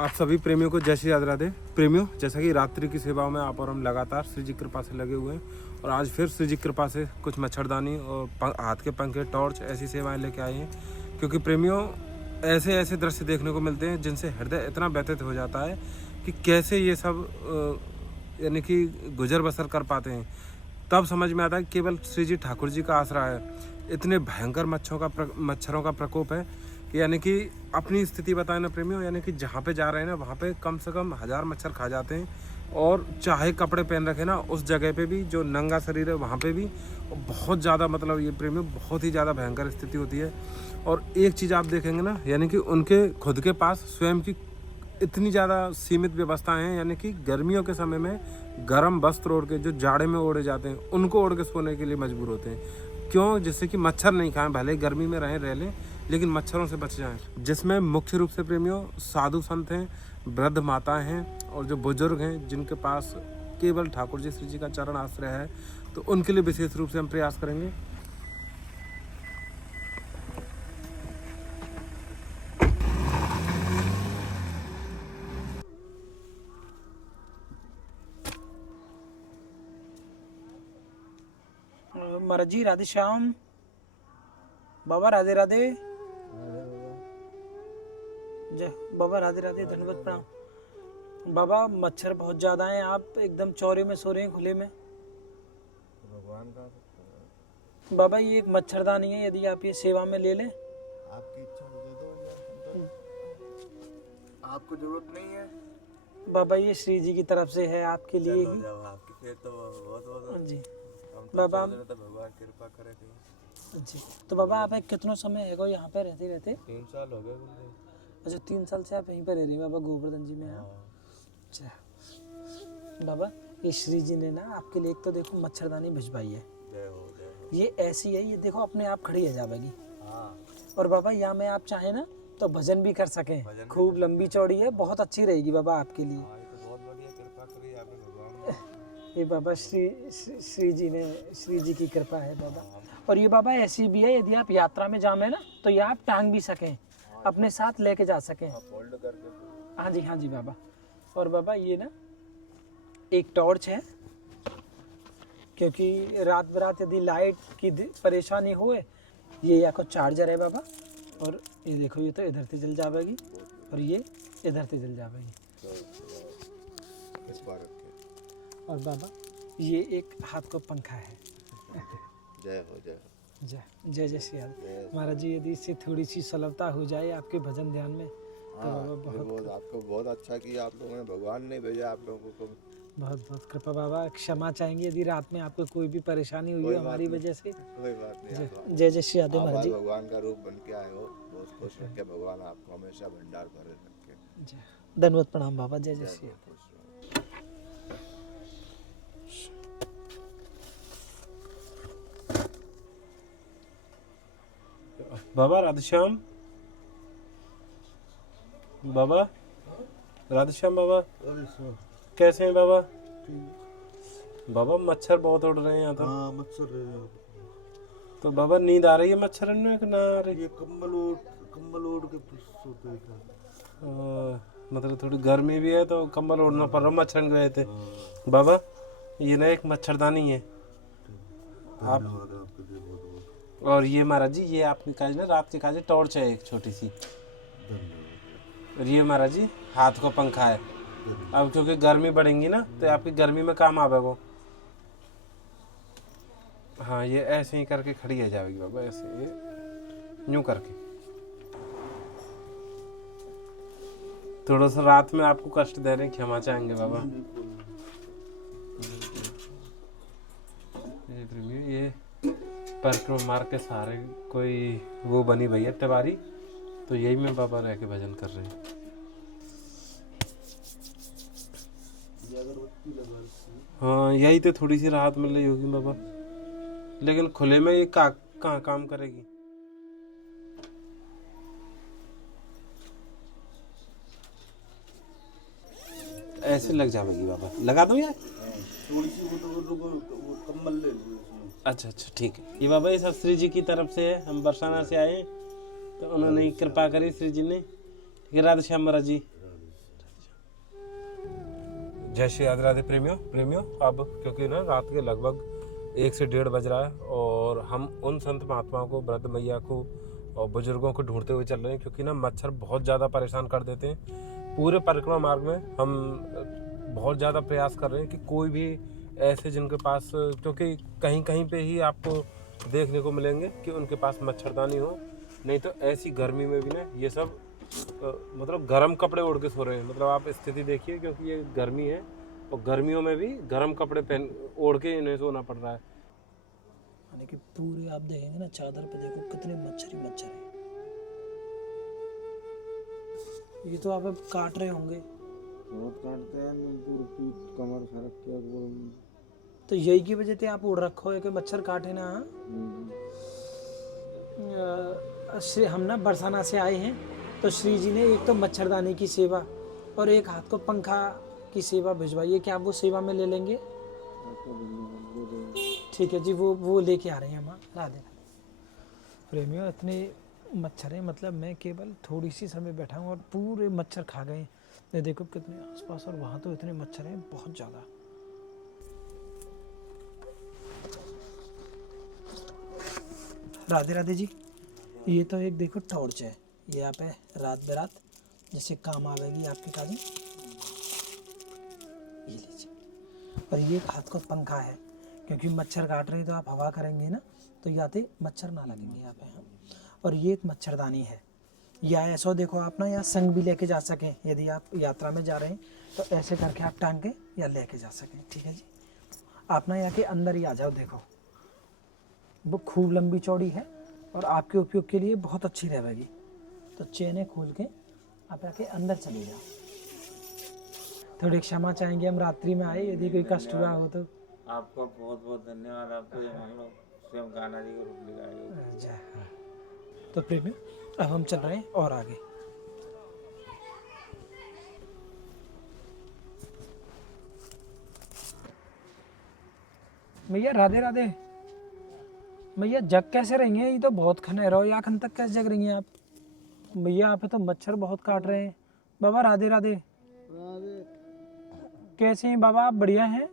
आप सभी प्रेमियों को जय श्री राधे राधे। प्रेमियों, जैसा कि रात्रि की सेवाओं में आप और हम लगातार श्री जी कृपा से लगे हुए हैं और आज फिर श्री जी कृपा से कुछ मच्छरदानी और हाथ के पंखे, टॉर्च ऐसी सेवाएं लेके आए हैं। क्योंकि प्रेमियों, ऐसे ऐसे दृश्य देखने को मिलते हैं जिनसे हृदय इतना व्यथित हो जाता है कि कैसे ये सब यानी कि गुजर बसर कर पाते हैं। तब समझ में आता है कि केवल श्री जी ठाकुर जी का आसरा है। इतने भयंकर मच्छरों का प्रकोप है कि यानी कि अपनी स्थिति बताएं ना प्रेमियों, यानी कि जहाँ पे जा रहे हैं ना वहाँ पे कम से कम 1000 मच्छर खा जाते हैं। और चाहे कपड़े पहन रखे ना, उस जगह पे भी जो नंगा शरीर है वहाँ पे भी बहुत ज़्यादा, मतलब ये प्रेमियों बहुत ही ज़्यादा भयंकर स्थिति होती है। और एक चीज़ आप देखेंगे ना, यानी कि उनके खुद के पास स्वयं की इतनी ज़्यादा सीमित व्यवस्थाएं हैं, यानी कि गर्मियों के समय में गर्म वस्त्र ओढ़ के, जो जाड़े में ओढ़े जाते हैं उनको ओढ़ के सोने के लिए मजबूर होते हैं। क्यों? जिससे कि मच्छर नहीं खाएं, भले गर्मी में रह लें लेकिन मच्छरों से बच जाएं। जिसमें मुख्य रूप से प्रेमियों साधु संत हैं, वृद्ध माताएं हैं और जो बुजुर्ग हैं जिनके पास केवल ठाकुर जी श्री जी का चरण आश्रय है, तो उनके लिए विशेष रूप से हम प्रयास करेंगे। महाराज जी राधे श्याम। बाबा राधे राधे। जय बाबा राधे राधे, धन्यवाद प्रणाम। बाबा मच्छर बहुत ज्यादा हैं, आप एकदम चौरे में सो रहे हैं, खुले में। भगवान का बाबा ये एक मच्छरदानी है, यदि आप ये सेवा में ले लें। आपकी इच्छा हो दे दो यार, आपको जरूरत नहीं है बाबा ये श्री जी की तरफ से है आपके लिए ही। जब आपकी फिर तो बहुत जी हम तो बाबा सोच रहे थे भगवान कृपा करे कहीं। जी। तो बाबा आप कितना समय है यहाँ पे रहते? 3 साल हो गए बोलते। अच्छा 3 साल से आप यहीं पर रह रही हैं बाबा, गोवर्धन जी में हैं आप? अच्छा बाबा, ये श्री जी ने ना आपके लिए एक तो देखो मच्छरदानी भिजवाई है। जय हो। ये ऐसी है, ये देखो अपने आप खड़ी है जाएगी। हाँ और बाबा यहाँ में आप चाहें ना तो भजन भी कर सकें, खूब लंबी चौड़ी है, बहुत अच्छी रहेगी बाबा आपके लिए। ये तो बहुत बढ़िया कृपा करी आपने भगवान ने। ये बाबा श्री जी की कृपा है बाबा। और ये बाबा ऐसी भी है, यदि आप यात्रा में जामे ना तो ये आप टांग भी सकें, अपने साथ लेके जा सकें। फोल्ड करके। हाँ जी बाबा। और बाबा ये ना एक टॉर्च है, क्योंकि रात बरात यदि लाइट की परेशानी होए, ये या को चार्जर है बाबा। और ये देखो, ये तो इधर से जल जाएगी और ये इधर से जल जाएगी। इस बार रखे। और बाबा ये एक हाथ को पंखा है। जय हो जय हो। जय जय श्री राधे। महाराज जी यदि इससे थोड़ी सी सुलभता हो जाए आपके भजन ध्यान में तो बाबा बहुत आपको बहुत अच्छा किया आप लोगों ने, भगवान ने भेजा आप लोगों को। बहुत बहुत कृपा बाबा। क्षमा चाहेंगे यदि रात में आपको कोई भी परेशानी हुई है हमारी वजह से। कोई बात नहीं। जय जय श्री राधे आप महाराज जी। भगवान का रूप बन के आए हो, बहुत खुश रखे भगवान आपको, हमेशा भंडार भरे रखे। धन्यवाद प्रणाम बाबा। जय जय श्री राधे। बाबा राधेश्याम, बाबा राधेश्याम, बाबा कैसे हैं बाबा? बाबा मच्छर बहुत उड़ रहे हैं यहाँ तो। हाँ मच्छर। तो बाबा नींद आ रही है मच्छर में कि ना आ रही? ये कंबल ओढ़ के सोते हैं। मतलब थोड़ी गर्मी भी है तो कंबल ओढ़ना पड़ रहा, मच्छर गए थे। बाबा ये ना एक मच्छरदानी है आप, और ये महाराज जी ये आपके काज ना रात के काज टॉर्च है एक छोटी सी। और ये महाराज जी हाथ को पंखा है। अब क्योंकि गर्मी बढ़ेंगी ना तो आपकी गर्मी में काम आवेगा। हाँ ये ऐसे ही करके खड़ी है जाएगी बाबा, ऐसे ये यूं करके। थोड़ा सा रात में आपको कष्ट दे रहे हैं, क्षमा चाहेंगे बाबा। ये परिक्रमा मार्ग के सहारे कोई वो बनी भैया तिवारी, तो यही में बाबा रह के भजन कर रहे हैं। हाँ यही तो थोड़ी सी राहत मिल रही होगी बाबा, लेकिन खुले में ये कहाँ काम करेगी। ऐसे लग जाएगी बाबा, लगा दो यार थोड़ी सी वो कम्बल ले लो। अच्छा ठीक है। ये बाबा ये सब श्री जी की तरफ से है, हम बरसाना से आए हैं तो उन्होंने कृपा करी श्री जी ने। राधे श्याम महाराज जी। जय श्री राधे राधे प्रेमियों प्रेमियों। अब क्योंकि ना रात के लगभग 1 से 1:30 बज रहा है और हम उन संत महात्माओं को, वृद्ध मैया को और बुजुर्गों को ढूंढते हुए चल रहे हैं, क्योंकि ना मच्छर बहुत ज़्यादा परेशान कर देते हैं। पूरे परिक्रमा मार्ग में हम बहुत ज़्यादा प्रयास कर रहे हैं कि कोई भी ऐसे जिनके पास, क्योंकि कहीं कहीं पे ही आपको देखने को मिलेंगे कि उनके पास मच्छरदानी हो, नहीं तो ऐसी गर्मी में भी ना ये सब मतलब गर्म कपड़े ओढ़ के सो रहे हैं। मतलब आप स्थिति देखिए, क्योंकि ये गर्मी है और गर्मियों में भी गर्म कपड़े पहन ओढ़ के इन्हें सोना पड़ रहा है। यानी कि पूरे आप देखेंगे ना चादर पे, देखो कितने मच्छर ही मच्छर हैं। ये तो आप अब काट रहे होंगे, बहुत काटते हैं, पूरी पीठ कमर सरक के तो यही की वजह से आप उड़ रखो है कि मच्छर काटे ना। हम ना बरसाना से आए हैं, तो श्री जी ने एक तो मच्छरदानी की सेवा और एक हाथ को पंखा की सेवा भिजवाई है। क्या आप वो सेवा में ले लेंगे? ठीक है जी, वो लेके आ रहे हैं हम। राधे प्रेमियों, इतने मच्छर हैं, मतलब मैं केवल थोड़ी सी समय बैठा हूँ और पूरे मच्छर खा गए। ये देखो कितने आसपास, और वहाँ तो इतने मच्छर हैं बहुत ज़्यादा। राधे राधे जी। ये तो एक देखो टॉर्च है, ये यहाँ पे रात बेरात जैसे काम आवेगी आपके काजी, ये लीजिए। और ये एक हाथ का पंखा है, क्योंकि मच्छर काट रहे तो आप हवा करेंगे ना, तो याते मच्छर ना लगेंगे यहाँ पे हम। और ये एक मच्छरदानी है, या ऐसा देखो आप ना यहाँ संग भी लेके जा सकें, यदि आप यात्रा में जा रहे हैं तो ऐसे करके आप टांग के या लेके जा सकें। ठीक है जी, आप ना यहाँ के अंदर ही आ जाओ। देखो वो खूब लंबी चौड़ी है और आपके उपयोग के लिए बहुत अच्छी रहेगी। तो चेनें खोल के आप आके अंदर चले जाओ। थोड़ी क्षमा चाहेंगे, हम रात्रि में आए, यदि कोई कष्ट हुआ हो तो। आपका बहुत बहुत धन्यवाद। आपको ये मान लो स्वयं कान्हा जी को रूप दिखाएगा। तो प्रेमी अब हम चल रहे हैं और आगे। भैया राधे राधे। भैया जग कैसे रही हैं? ये तो बहुत खनेर हो, या खन तक कैसे जग रही हैं आप? भैया यहाँ पे तो मच्छर बहुत काट रहे हैं। बाबा राधे राधे। कैसे हैं बाबा आप? बढ़िया हैं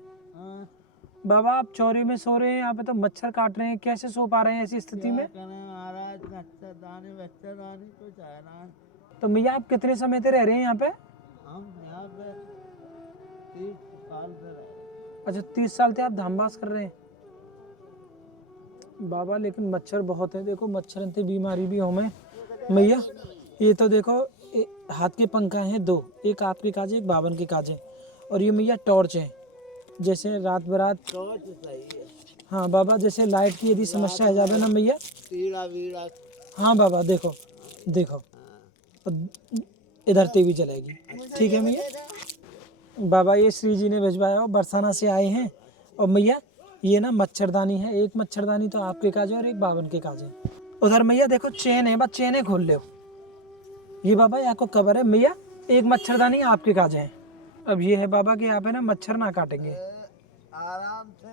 बाबा? आप चौरी में सो रहे हैं, यहाँ पे तो मच्छर काट रहे हैं, कैसे सो पा रहे हैं ऐसी स्थिति में? महाराज मच्छरदानी कुछ है ना। तो भैया आप कितने समय से रह रहे हैं यहाँ पे? हम यहाँ पे 30 साल से रहे। अच्छा 30 साल से आप धामवास कर रहे हैं बाबा, लेकिन मच्छर बहुत है। देखो मच्छर से बीमारी भी हो में भैया। ये तो देखो हाथ के पंखा हैं 2, एक आपके काजे एक बावन के काजे, और ये भैया टॉर्च है, जैसे रात बरात। टॉर्च सही है। हाँ बाबा, जैसे लाइट की यदि समस्या आ जाए ना भैया। टीड़ा वीड़ा। हाँ बाबा देखो देखो, इधर से भी चलेगी। ठीक है भैया। बाबा ये श्री जी ने भिजवाया हो, बरसाना से आए हैं। और भैया ये ना मच्छरदानी है, एक मच्छरदानी तो आपके काजे और एक बावन के काजे। उधर भैया देखो चेन है, बस चेने खोल ले। ये बाबा यहाँ को कवर है भैया, एक मच्छरदानी आपके काजे है। अब ये है बाबा कि यहाँ पे ना मच्छर ना काटेंगे आराम से।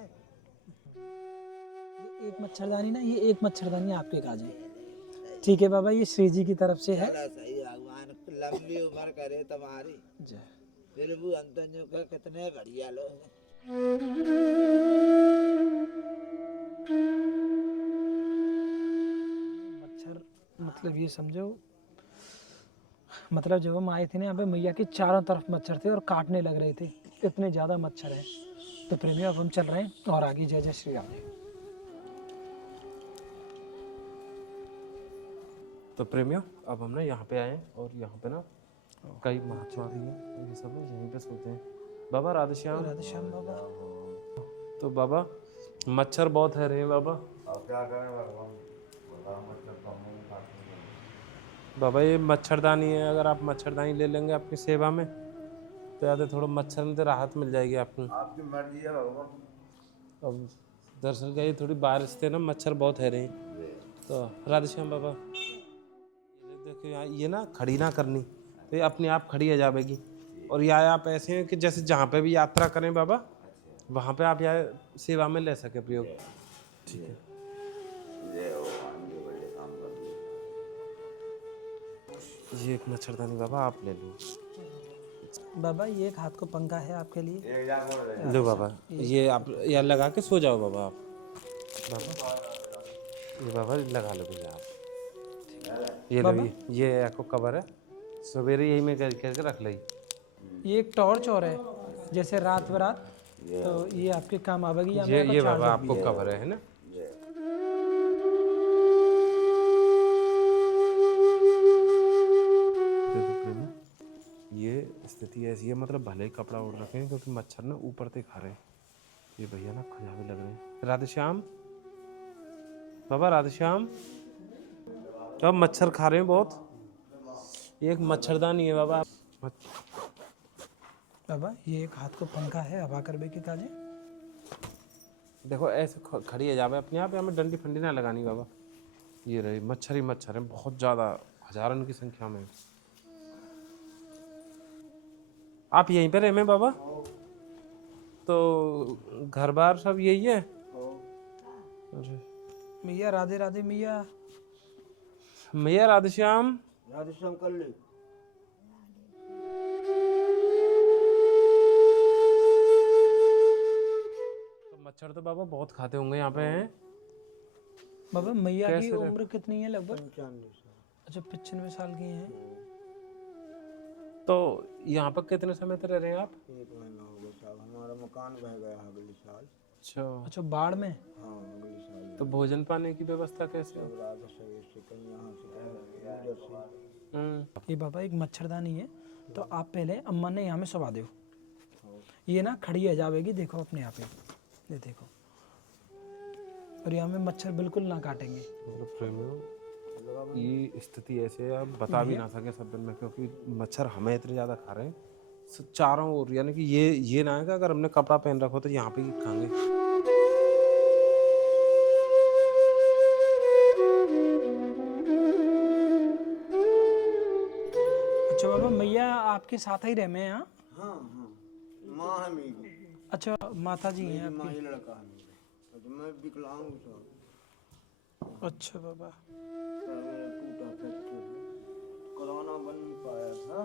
ये एक मच्छरदानी ना, ये एक मच्छरदानी आपके काजे है। ठीक है बाबा, ये श्री जी की तरफ से है। सही, भगवान लंबी उम्र करे तुम्हारी। जय। फिर भी अंतन्यों का कितने बढ़िया लोग। मच्छर मतलब ये समझो, मतलब जब हम आए थे ना यहाँ पे, मैया के चारों तरफ मच्छर थे और काटने लग रहे थे, इतने ज़्यादा मच्छर हैं। तो प्रेमियों अब हम चल रहे हैं और आगे। जय जय श्री राम। तो प्रेमियों अब हम ना यहाँ पे आए और यहाँ पे ना कई महात्मा भी हैं, ये सब यहीं पे सोते हैं। बाबा राधे श्याम। राधे श्याम बाबा। तो बाबा मच्छर बहुत है रहे बाबा। अब क्या करें भगवान, बताओ मतलब कमों में काटने बाबा ये मच्छरदानी है, अगर आप मच्छरदानी ले लेंगे अपनी सेवा में तो याद है थोड़ा मच्छर में तो राहत मिल जाएगी आपको। आपकी मर्जी है भगवान। अब दरअसल क्या ये थोड़ी बारिश थे ना, मच्छर बहुत है रहे। तो राधे श्याम बाबा, ये देखो यहाँ ये ना खड़ी ना करनी, तो ये अपने आप खड़ी आ जाएगी। और या आप ऐसे हैं कि जैसे जहाँ पे भी यात्रा करें बाबा, वहाँ पे आप यहाँ सेवा में ले सके प्रयोग। ठीक है। ये एक मच्छरदानी बाबा आप ले लो। बाबा ये एक हाथ को पंखा है आपके लिए। लो बाबा, ये आप यार लगा के सो जाओ बाबा आप। बाबा ये बाबा लगा लो भैया आप। ये लो, ये आपको कवर है, सवेरे यही में करके रख ली। ये एक टॉर्च और है, जैसे रात बरात तो ये आपके काम आवेगी। या ये बाबा आपको कवर है ना। ये स्थिति ऐसी है, मतलब भले ही कपड़ा ओढ़ रखे हैं क्योंकि मच्छर ना ऊपर से खा रहे हैं। ये भैया ना खुजा भी लग रहे हैं। राधे श्याम बाबा, राधे श्याम। अब मच्छर खा रहे हैं बहुत। ये एक मच्छरदानी है बाबा। बाबा ये एक हाथ को पंखा है हवा करबे के काजे। देखो ऐसे खड़ी है जावे अपने आप, हमें डंडी फंडी ना लगानी बाबा। ये रही मच्छर ही मच्छर है, बहुत ज़्यादा, हजारों की संख्या में। आप यहीं पे रहे बाबा? तो घर बार सब यही है? अरे मैया राधे राधे। मैया मैया राधे श्याम। राधे श्याम कर ले। तो मच्छर तो बाबा बहुत खाते होंगे यहाँ पे हैं। बाबा मैया की कैसे उम्र कितनी है लगभग? 95 साल। अच्छा 95 साल की हैं। तो यहाँ पर कितने समय तक रह रहे हैं आप? 1 महीना हो गया साहब, हमारा मकान बह गया है अगले साल। अच्छा, अच्छा बाढ़ में? हाँ अगले साल। तो भोजन पाने की व्यवस्था कैसे है? राजा सवेर से कहीं यहाँ से कहीं उधर से। ये बाबा एक मच्छरदानी है, तो आप पहले अम्मा ने यहाँ में सुबा दो। ये ना खड़ी है जावेगी, देखो अपने आप ही, ये देखो। और यहाँ में मच्छर बिल्कुल ना काटेंगे। मतलब प्रेमियों, ये स्थिति ऐसे है, आप बता भी ना सके शब्द में, क्योंकि मच्छर हमें इतने ज़्यादा खा रहे हैं चारों ओर। यानी कि ये ना है कि अगर हमने कपड़ा पहन रखा हो तो यहाँ पे ही खाएंगे। अच्छा बाबा मैया आपके साथ ही रहे में यहाँ? हाँ हाँ, माँ है मेरी। अच्छा माता जी हैं माँ आपकी? ये लड़का है मेरा। तो मैं विकलांग हूँ साहब। अच्छा बाबा। पैर मेरा टूटा फ्रैक्चर है, कराना बन नहीं पाया था।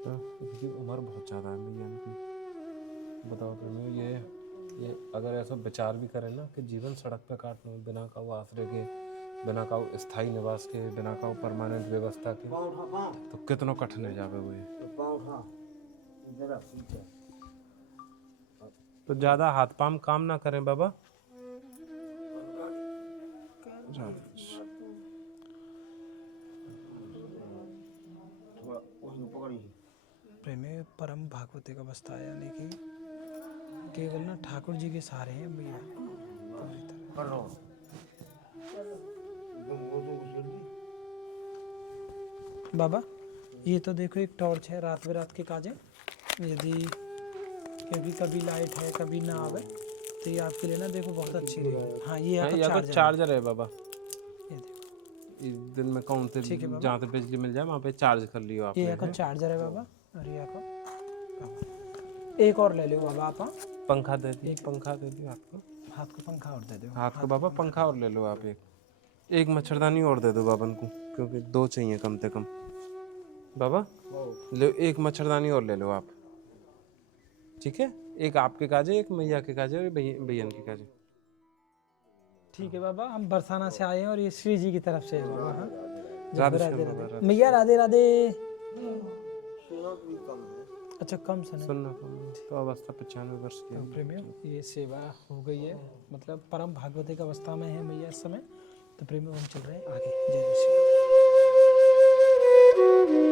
इसकी उम्र बहुत ज़्यादा है भैया इनकी। बताओ प्रेमियों, ये अगर ऐसा विचार भी करें ना कि जीवन सड़क पे काटना, बिना काऊ आश्रय के, बिना काऊ स्थायी निवास के, बिना काऊ परमानेंट व्यवस्था के, पाँव उठा, पाँव। तो कितनों कठिन है जावे हुए। तो पाँव उठा, इधर आ, पीछे। तो ज़्यादा हाथ पाम काम ना करें बाबा। थोड़ा वहीं पकड़ी। प्रेमी परम भागवती का अवस्था है, यानी कि केवल ना ठाकुर जी के सहारे हैं भैया। कर लो। बाबा ये तो देखो एक टॉर्च है रात बेरात के काजे। यदि क्योंकि कभी लाइट है कभी ना आवे, तो ये आपके लिए ना देखो बहुत अच्छी रहेगी। हाँ ये या आपका तो चार्जर है बाबा। ये देखो इस दिन में कौन से ठीक है बाबा। जहाँ से बिजली मिल जाए वहाँ पे चार्ज कर लियो आप। ये आपका चार्जर है बाबा। और ये आपका एक और ले लो बाबा आप। हाँ? पंखा दे दिए, पंखा दे दियो आपको। हाथ को पंखा और दे दो। हाथ को बाबा पंखा और ले लो आप। एक मच्छरदानी और दे दो बाबन को, क्योंकि 2 चाहिए कम से कम। बाबा ले एक मच्छरदानी और ले लो आप, ठीक है? एक आपके काजे, एक मैया के काजे, और भैयन के काजे। ठीक है बाबा, हम बरसाना से आए हैं और ये श्री जी की तरफ से है बाबा। हाँ राधे जब श्याम राधे बाबा, राधे मैया राधे राधे। सुना भी कम है। अच्छा कम सुने सुनना कम है। तो अवस्था 95 वर्ष की तो है। प्रेमियों ये सेवा हो गई है, मतलब परम भागवती की अवस्था में है मैया इस समय। तो प्रेमियों हम चल रहे हैं आगे। जय श्री राम।